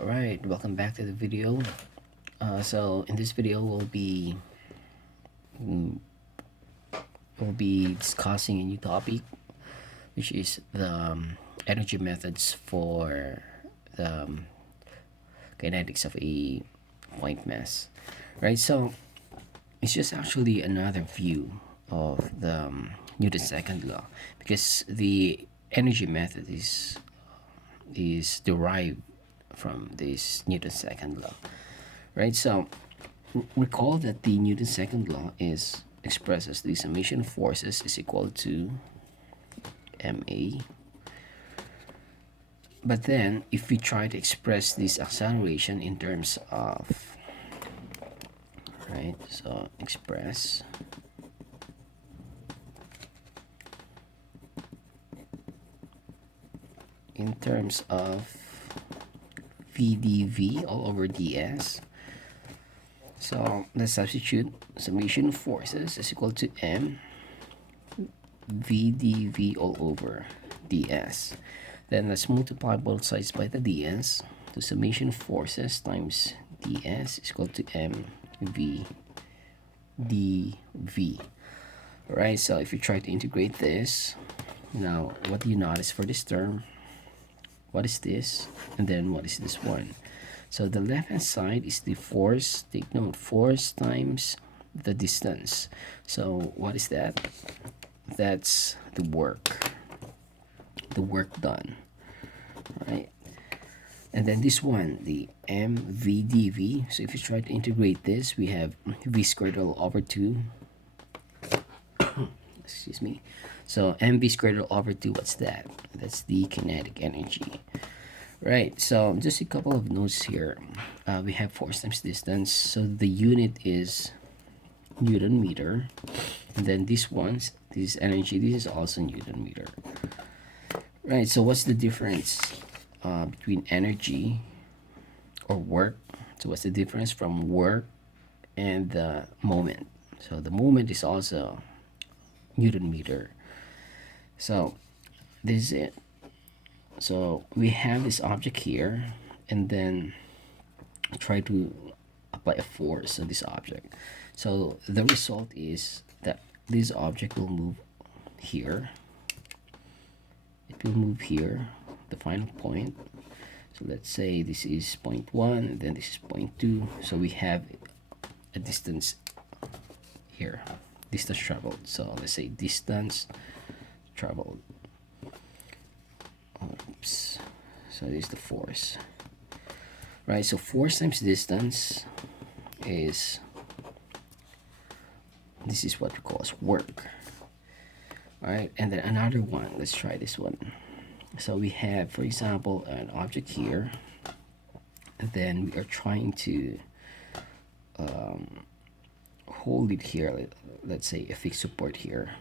Alright, welcome back to the video. So in this video mm, we'll be discussing a new topic, which is the energy methods for the kinetics of a point mass. Right, so it's just actually another view of the Newton's second law, because the energy method is derived from this Newton's second law, right? So recall that the Newton's second law is expressed as the summation of forces is equal to ma. But then if we try to express this acceleration in terms of, right, so express in terms of vdv all over ds. So let's substitute summation of forces is equal to m vdv all over ds. Then let's multiply both sides by the ds. The summation of forces times ds is equal to m v dv. Alright, so if you try to integrate this, now what do you notice for this term? What is this? And then what is this one? So the left hand side is the force. Take note, force times the distance. So what is that? That's the work done, right? And then this one, the mvdv. So if you try to integrate this, we have v squared all over 2. Excuse me. So mv squared all over 2, what's that? That's the kinetic energy. Right, so just a couple of notes here. We have force times distance. So the unit is Newton meter. And then this energy, this is also Newton meter. Right, so what's the difference between energy or work? So what's the difference from work and the moment? So the moment is also Newton meter. So this is it. So we have this object here, and then try to apply a force on this object. So the result is that this object will move here. It will move here, the final point. So let's say this is 0.1, and then this is 0.2. So we have a distance here, distance traveled. So let's say distance traveled. Oops. So this is the force, right? So force times distance is, this is what we call as work, right? And then another one, let's try this one. So we have, for example, an object here, and then we are trying to hold it here, let's say a fixed support here,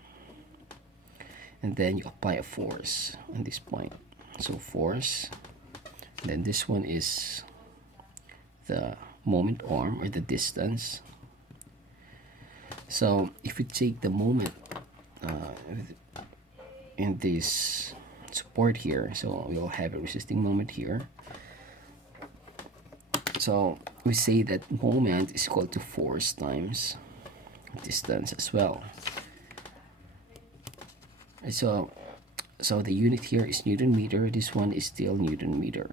and then you apply a force on this point. So force, then this one is the moment arm or the distance. So if we take the moment in this support here, so we'll have a resisting moment here. So we say that moment is equal to force times distance as well. So the unit here is Newton meter. This one is still Newton meter.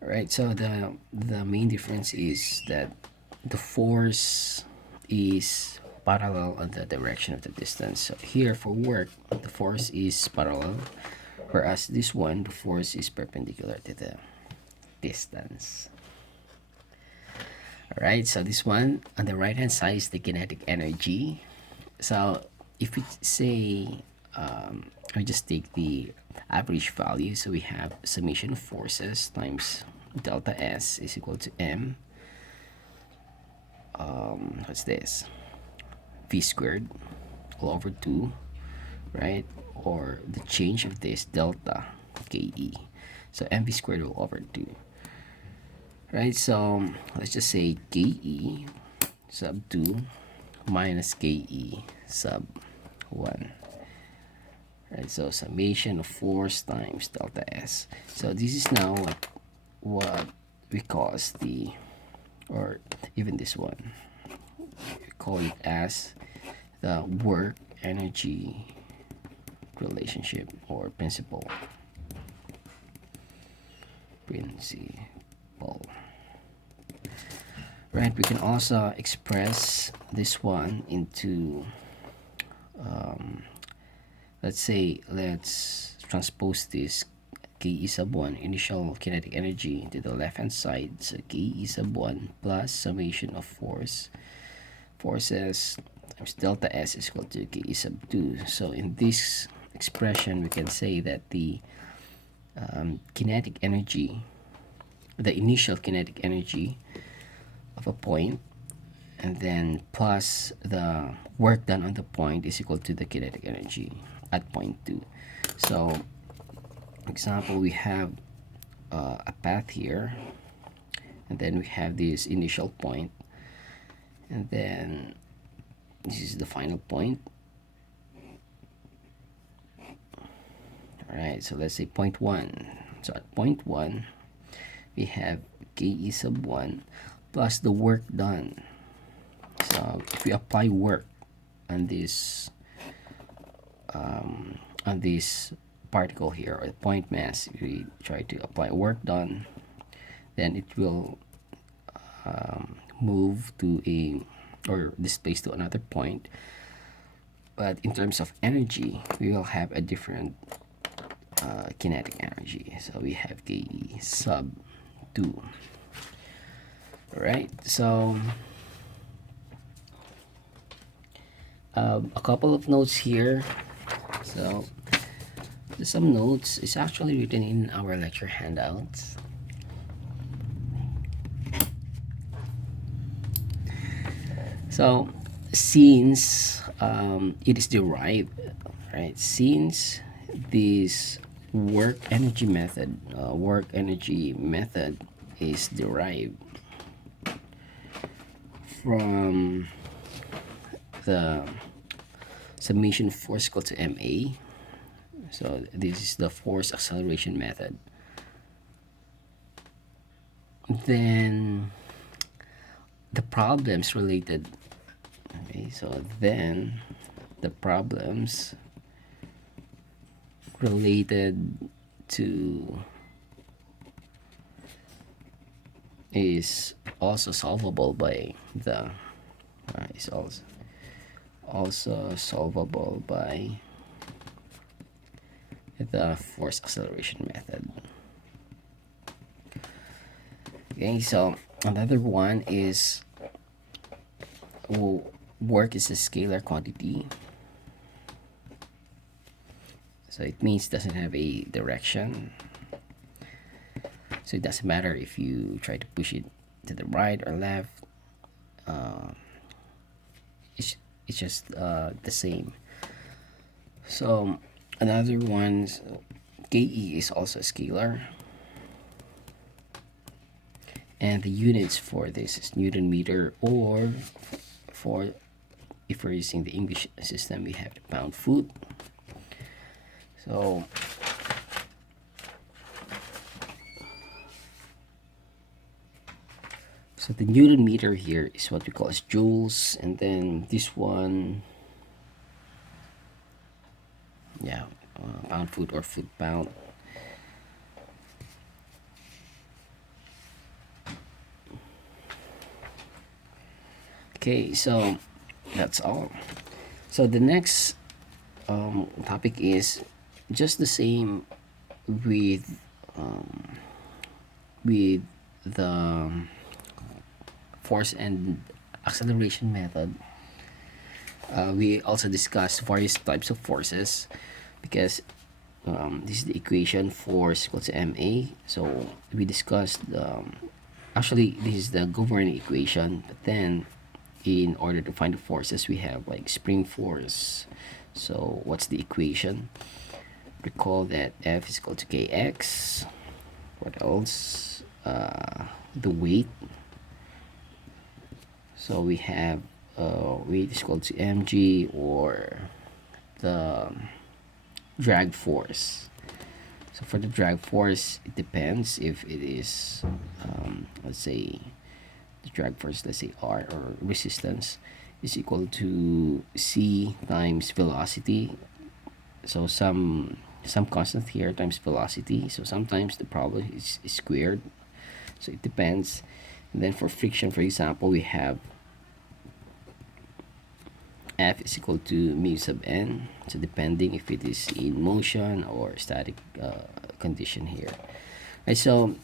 All right, so the main difference is that the force is parallel on the direction of the distance. So here for work, the force is parallel, whereas this one, the force is perpendicular to the distance. All right, so this one on the right hand side is the kinetic energy. So if we say, we just take the average value, so we have summation of forces times delta S is equal to M, what's this, V squared all over 2, right? Or the change of this delta KE, so MV squared all over 2, right? So let's just say KE sub 2 minus KE sub 1, right? So summation of force times delta S. So this is now what we call the, or even this one, we call it as the work energy relationship or principle. Right, we can also express this one into, let's transpose this Ke sub 1 initial kinetic energy into the left hand side. So Ke sub 1 plus summation of forces times delta S is equal to Ke sub 2. So in this expression, we can say that the kinetic energy, the initial kinetic energy of a point, and then plus the work done on the point is equal to the kinetic energy at point 2. So for example, we have a path here, and then we have this initial point, and then this is the final point. All right, so let's say point 1. So at point 1 we have Ke sub 1 plus the work done. So if we apply work on this particle here, or the point mass, if we try to apply work done, then it will move to a, or displace to another point. But in terms of energy, we will have a different kinetic energy. So we have Ke sub 2. Right, so a couple of notes here. So some notes is actually written in our lecture handouts. So since it is derived, right, since this work energy method is derived from the summation force equal to ma. So this is the force acceleration method. Then the problems related, okay, so then the problems related to is also solvable by the is also solvable by the force acceleration method. Okay, so another one is work is a scalar quantity. So it means it doesn't have a direction. So it doesn't matter if you try to push it to the right or left. It's just the same. So another one, Ke is also a scalar, and the units for this is Newton meter, or for, if we're using the English system, we have the pound foot. So the Newton meter here is what we call as joules, and then this one, yeah, pound foot or foot pound. Okay, so that's all. So the next topic is just the same with the force and acceleration method. We also discussed various types of forces, because this is the equation, force equals to ma. So we discussed actually this is the governing equation, but then in order to find the forces, we have like spring force. So what's the equation? Recall that F is equal to kx. What else? The weight. So we have weight is equal to mg, or the drag force. So for the drag force, it depends if it is, let's say, the drag force, let's say R, or resistance is equal to C times velocity. So some constant here times velocity. So sometimes the problem is squared. So it depends. And then for friction, for example, we have F is equal to mu sub n. So depending if it is in motion or static condition here. Right, so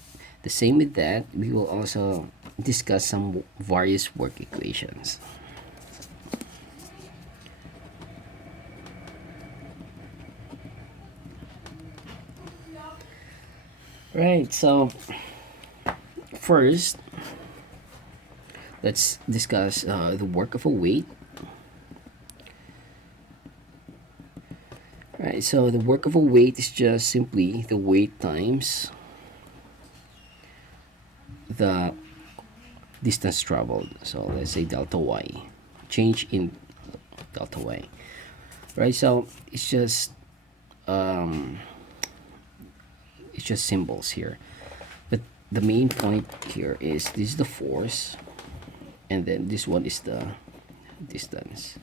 the same with that, we will also discuss some various work equations. Right, so first, let's discuss the work of a weight. Right, so the work of a weight is just simply the weight times the distance traveled. So let's say delta y, change in delta y. Right, so um, it's just symbols here. But the main point here is this is the force, and then this one is the distance.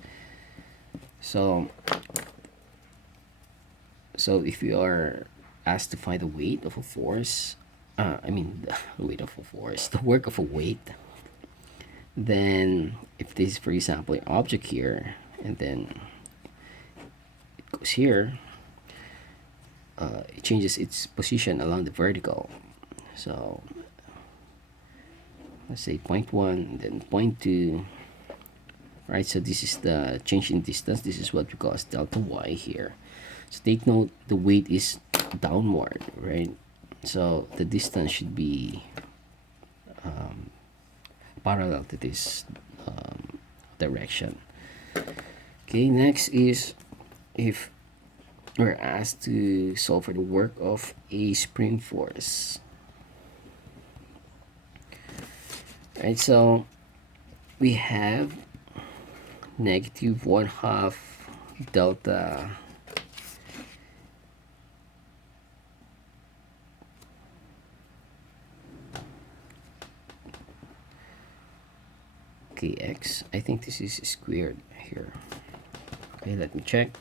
So if you are asked to find the weight of a force, the weight of a force, the work of a weight, then if this is, for example, an object here, and then it goes here, it changes its position along the vertical. So let's say point 1, then point 2. Right, so this is the change in distance. This is what we call as delta y here. So take note, the weight is downward, right? So the distance should be parallel to this direction. Okay, next is if we're asked to solve for the work of a spring force. Right, so we have negative 1/2 delta kx. I think this is squared here. Okay, let me check.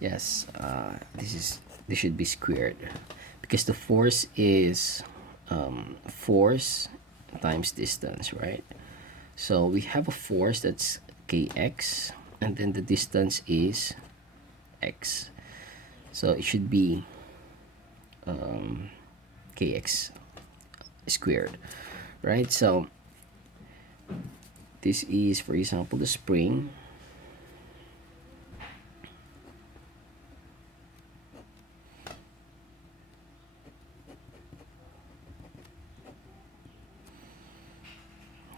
Yes, this should be squared because the force is force times distance, right? So we have a force that's kx, and then the distance is x. So it should be kx squared, right? So this is, for example, the spring.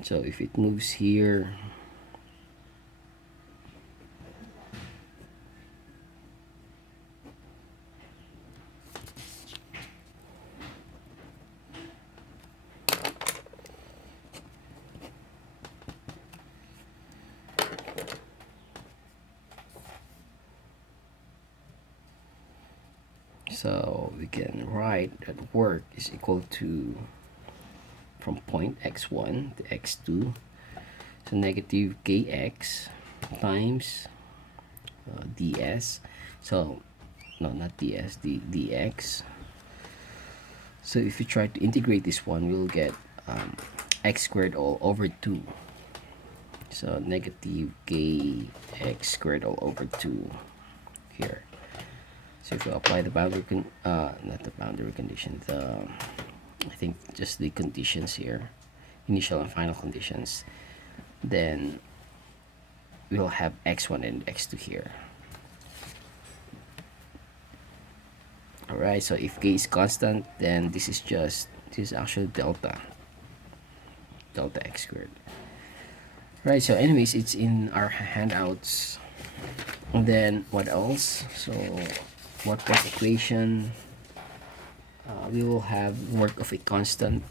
So if it moves here, so we can write that work is equal to, from point x1 to x2, so negative kx times ds. So no, not ds, the dx. So if you try to integrate this one, we'll get x squared all over 2. So negative kx squared all over 2 here. So if you apply the boundary not the boundary condition, I think just the conditions here, initial and final conditions, then we'll have x1 and x2 here. All right, so if k is constant, then this is actually delta x squared. Right, so anyways, it's in our handouts. And then what else? So what was equation? We will have work of a constant.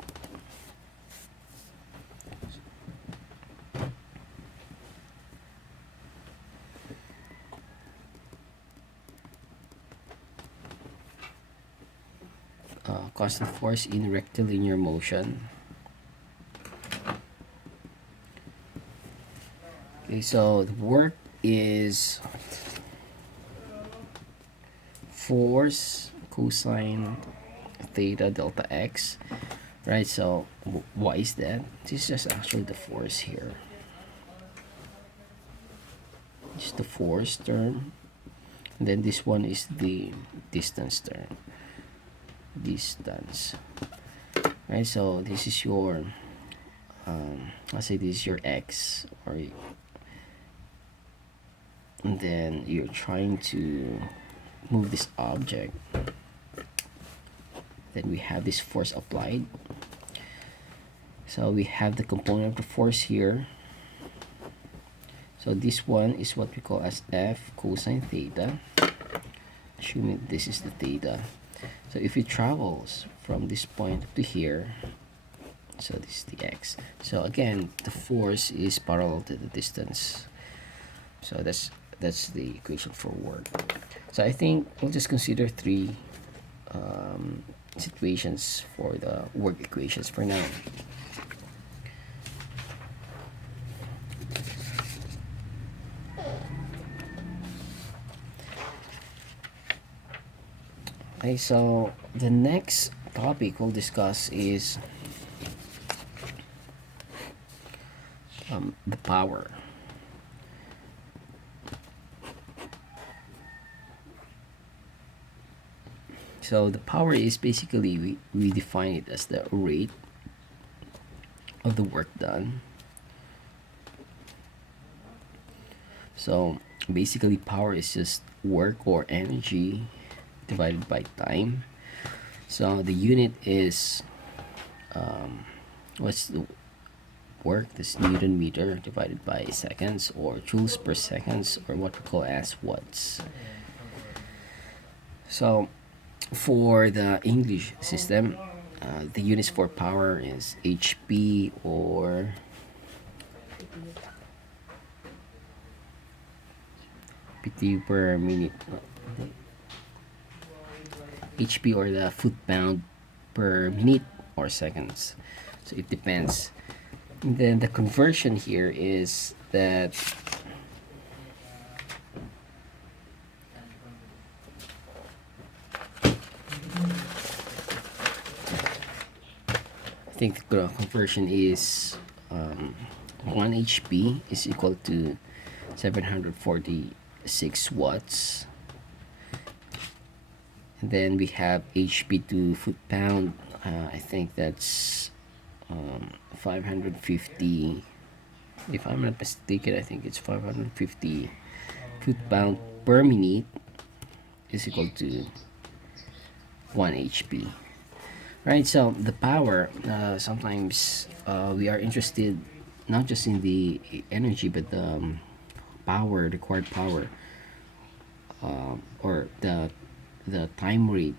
Constant force in rectilinear motion. Okay, so the work is force cosine theta delta x, right? So why is that? This is just actually the force here. It's the force term, and then this one is the distance term. Distance, right? So this is your let's say this is your x, and then you're trying to move this object. Then we have this force applied. So we have the component of the force here. So this one is what we call as F cosine theta, assuming this is the theta. So if it travels from this point to here, so this is the x. So again, the force is parallel to the distance. So that's the equation for work. So I think we'll just consider three situations for the work equations for now. Okay, so the next topic we'll discuss is the power. So the power is basically, we define it as the rate of the work done. So basically power is just work or energy divided by time. So the unit is what's the work? This Newton meter divided by seconds, or joules per seconds, or what we call as watts. So for the English system, the units for power is HP, or BTU per minute. HP, or the foot-pound per minute or seconds. So it depends. And then the conversion here is that I think the conversion is 1 HP is equal to 746 watts. And then we have HP to foot-pound. I think that's 550. If I'm not mistaken, I think it's 550 foot-pound per minute is equal to 1 HP. Right, so the power, sometimes we are interested not just in the energy, but the required power, or the time rate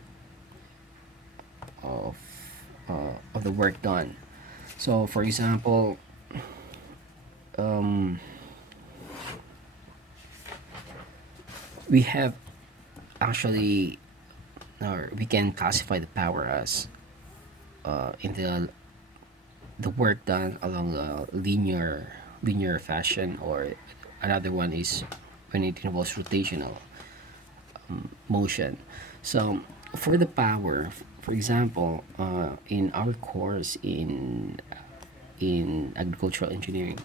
of the work done. So for example, we have actually, or we can classify the power as in the work done along a linear fashion, or another one is when it involves rotational motion. So for the power, for example, in our course in agricultural engineering,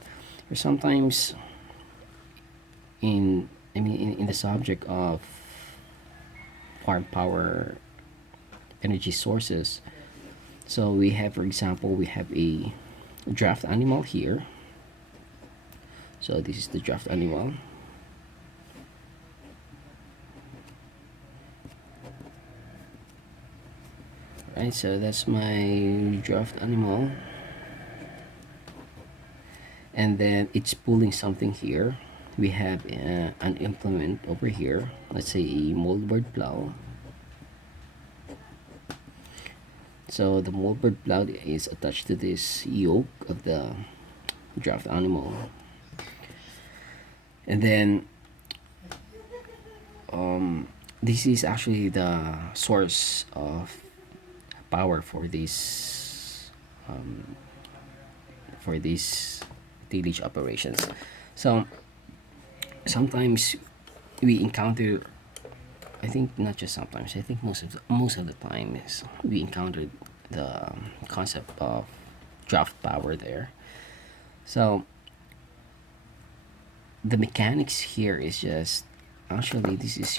or sometimes in the subject of farm power energy sources. So we have, for example, we have a draft animal here. So this is the draft animal. Right, so that's my draft animal, and then it's pulling something here. We have an implement over here, let's say a moldboard plow. So the moldboard plow is attached to this yoke of the draft animal, and then this is actually the source of power for these tillage operations. So sometimes we encounter, I think not just sometimes, I think most of the time is we encountered the concept of draft power there. So the mechanics here is just, actually this is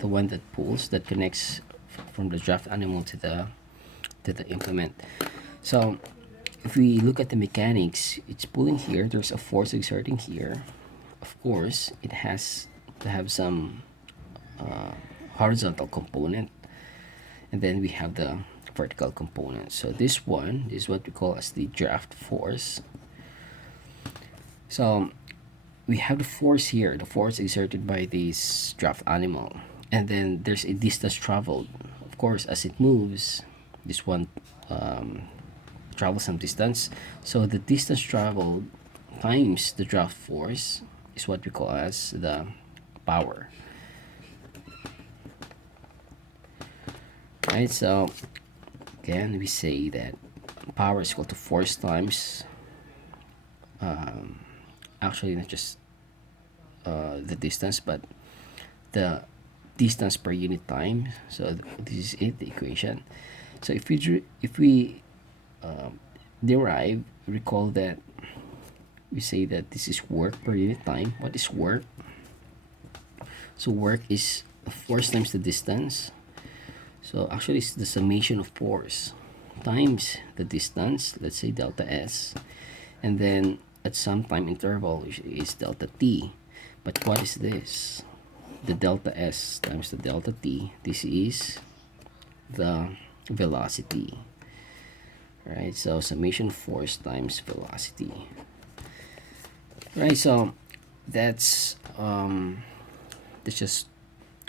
the one that pulls, that connects from the draft animal to the implement. So if we look at the mechanics, it's pulling here, there's a force exerting here. Of course it has to have some horizontal component, and then we have the vertical component. So this one is what we call as the draft force. So we have the force here, the force exerted by this draft animal, and then there's a distance traveled. Of course, as it moves, this one travels some distance. So the distance traveled times the draft force is what we call as the power. Right, so again we say that power is equal to force times, actually not just the distance, but the distance per unit time. So this is it, the equation. So if we derive, recall that we say that this is work per unit time. What is work? So work is force times the distance. So actually it's the summation of force times the distance, let's say delta S, and then at some time interval which is delta T. But what is this? The delta S times the delta T. This is the velocity. Right, so summation of force times velocity. Right, so that's just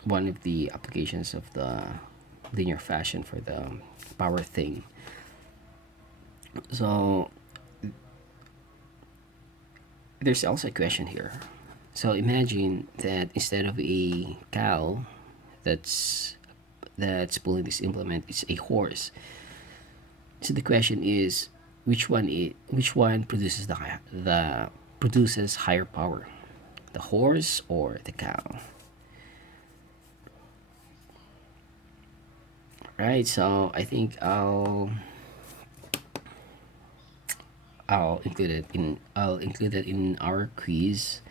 one of the applications of the linear fashion for the power thing. So there's also a question here. So imagine that instead of a cow that's pulling this implement, it's a horse. So the question is, which one produces the produces higher power, the horse or the cow? Right, so I think I'll include it in our quiz.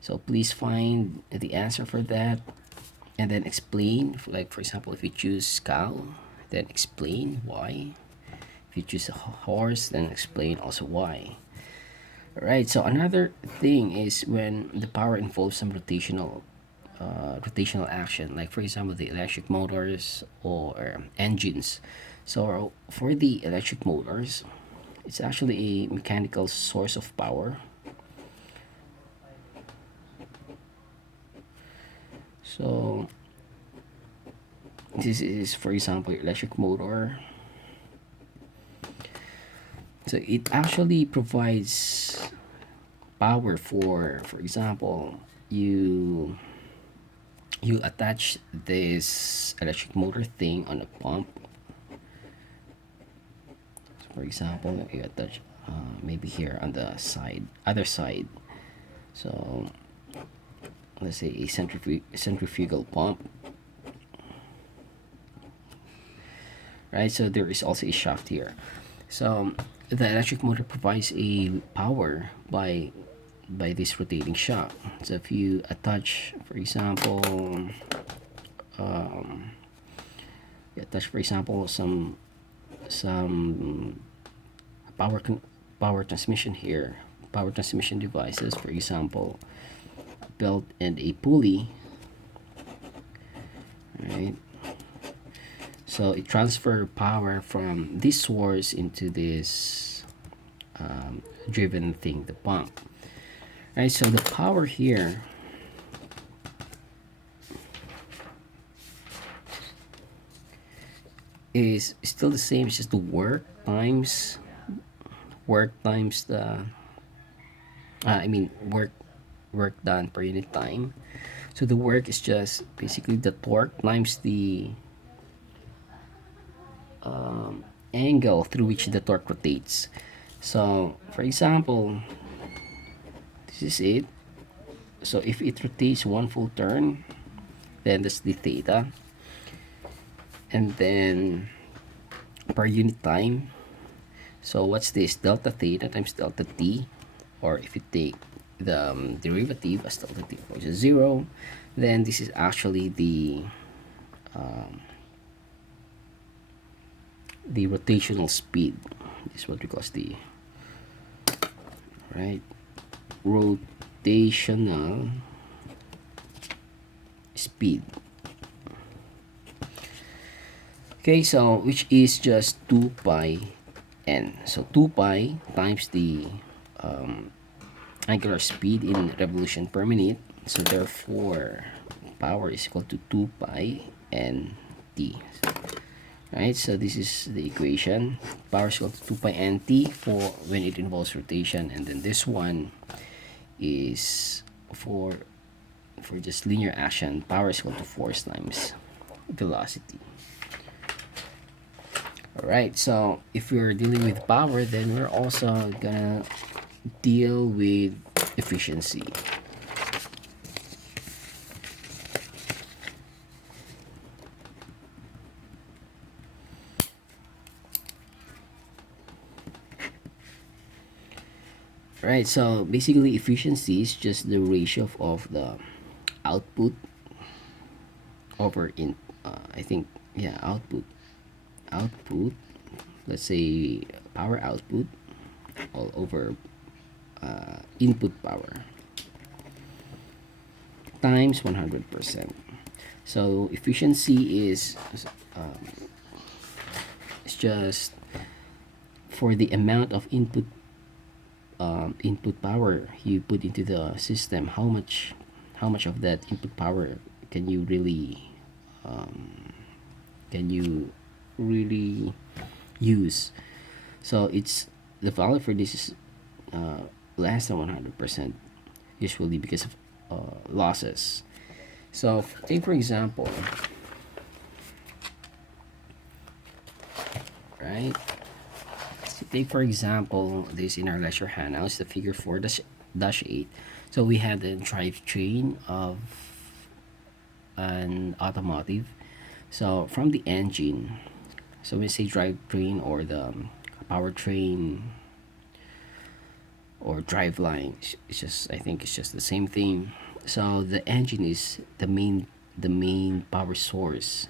So please find the answer for that, and then explain. Like for example, if you choose cow, then explain why. If you choose a horse, then explain also why. Right. So another thing is when the power involves some rotational action, like for example the electric motors or engines. So for the electric motors, it's actually a mechanical source of power. So this is, for example, electric motor. So it actually provides power for example, you attach this electric motor thing on a pump. So for example, you attach maybe here on the other side. So let's say a centrifugal pump. Right, so there is also a shaft here. So the electric motor provides a power by this rotating shaft. So if you attach, for example, some power transmission here, power transmission devices, for example, belt and a pulley, right? So it transfer power from this source into this driven thing, the pump. Right, so the power here is still the same. It's just the work times the work done per unit time. So the work is just basically the torque times the angle through which the torque rotates. So for example, this is it. So if it rotates one full turn, then that's the theta. And then per unit time, so what's this? Delta theta times delta t, or if you take the derivative as delta t equals to 0, then this is actually the rotational speed. This is what we call the right rotational speed. Okay, so which is just 2 pi n. So 2 pi times the angular speed in revolution per minute. So therefore, power is equal to 2 pi n t. Right, so this is the equation. Power is equal to 2 pi n t for when it involves rotation, and then this one is for just linear action. Power is equal to force times velocity. Alright, so if we're dealing with power, then we're also gonna deal with efficiency. Right, so basically efficiency is just the ratio of the output over in I think, yeah, output, let's say power output all over input power times 100%. So efficiency is it's just for the amount of input power you put into the system, how much of that input power can you really use. So it's the value for this is less than 100% usually because of losses. So take for example, right, so take for example this in our lecture handouts, the figure 4-8. So we have the drivetrain of an automotive. So from the engine, so we say drivetrain or the powertrain or driveline, it's just, I think it's just the same thing. So the engine is the main power source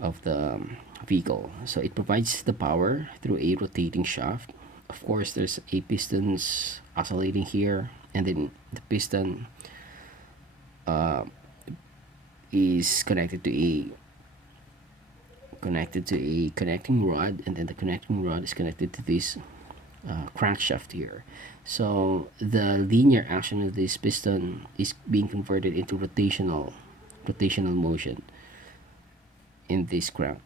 of the vehicle. So it provides the power through a rotating shaft. Of course, there's a pistons oscillating here, and then the piston is connected to a connecting rod, and then the connecting rod is connected to this crankshaft here. So the linear action of this piston is being converted into rotational motion in this crankshaft.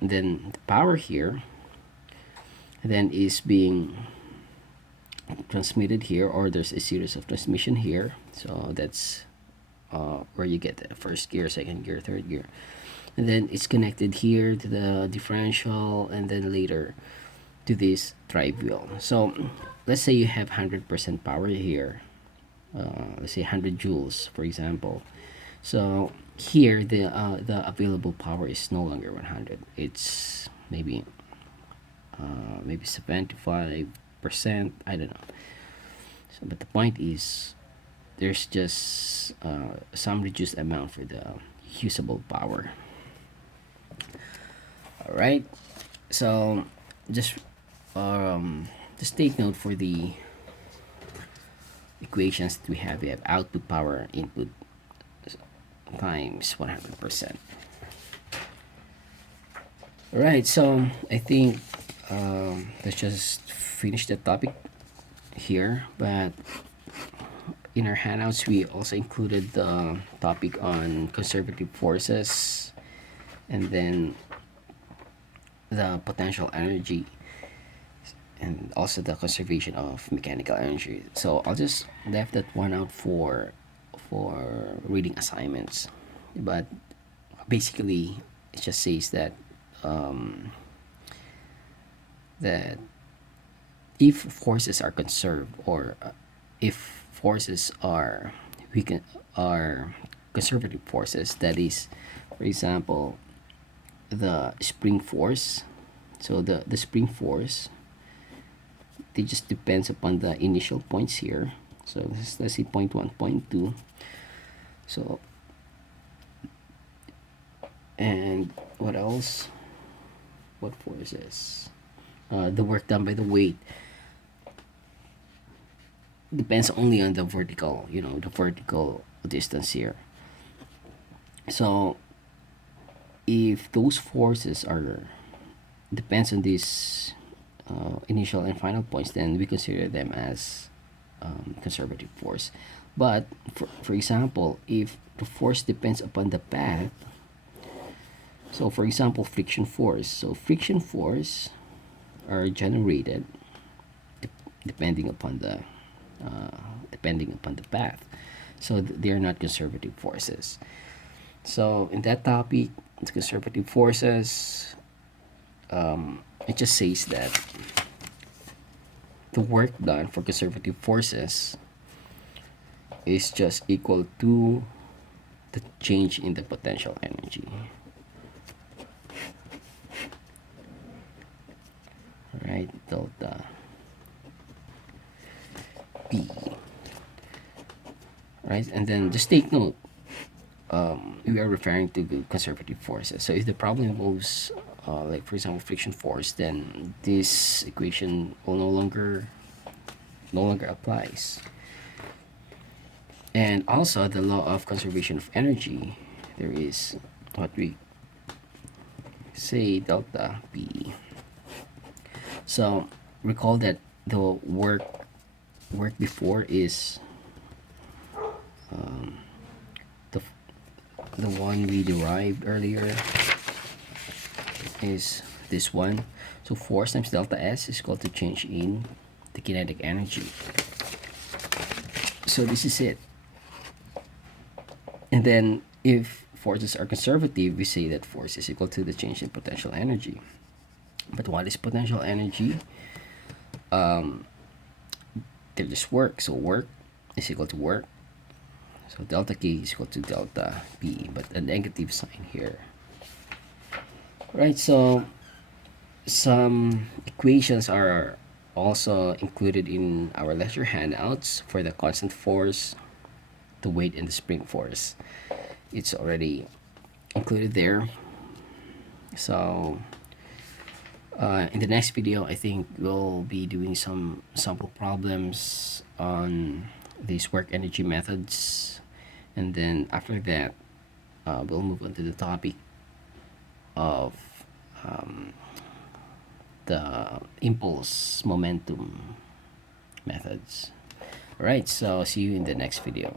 And then the power here then is being transmitted here, or there's a series of transmission here. So that's where you get the first gear, second gear, third gear, and then it's connected here to the differential, and then later to this drive wheel. So let's say you have 100% power here, let's say 100 joules for example. So here the available power is no longer 100, it's maybe 75%, I don't know. So but the point is there's just some reduced amount for the usable power. All right, so just take note for the equations that we have output power input times 100%. Right, so I think let's just finish the topic here. But in our handouts, we also included the topic on conservative forces and then the potential energy and also the conservation of mechanical energy. So I'll just left that one out for reading assignments. But basically, it just says that um, that if forces are conserved or if forces are weaken are conservative forces, that is, for example, the spring force. So the spring force, it just depends upon the initial points here. So this, let's see, point 1, point 2. So, and what else? What forces? The work done by the weight depends only on the vertical, the vertical distance here. So if those forces are depends on these initial and final points, then we consider them as conservative force. But for example, if the force depends upon the path, so for example, friction force. So friction force are generated depending upon the path. So they are not conservative forces. So in that topic, the conservative forces, it just says that the work done for conservative forces is just equal to the change in the potential energy. Right, delta P. Right, and then just take note, we are referring to the conservative forces. So if the problem involves, like for example, friction force, then this equation will no longer applies. And also the law of conservation of energy, there is what we say delta P. So recall that the work before is the the one we derived earlier is this one. So force times delta S is equal to change in the kinetic energy. So this is it. And then if forces are conservative, we say that force is equal to the change in potential energy. But what is potential energy? They're just work. So work is equal to work. So delta K is equal to delta P, but a negative sign here. Right, so some equations are also included in our lecture handouts for the constant force, the weight, and the spring force. It's already included there. So in the next video, I think we'll be doing some sample problems on these work energy methods, and then after that we'll move on to the topic of the impulse momentum methods. All right, so see you in the next video.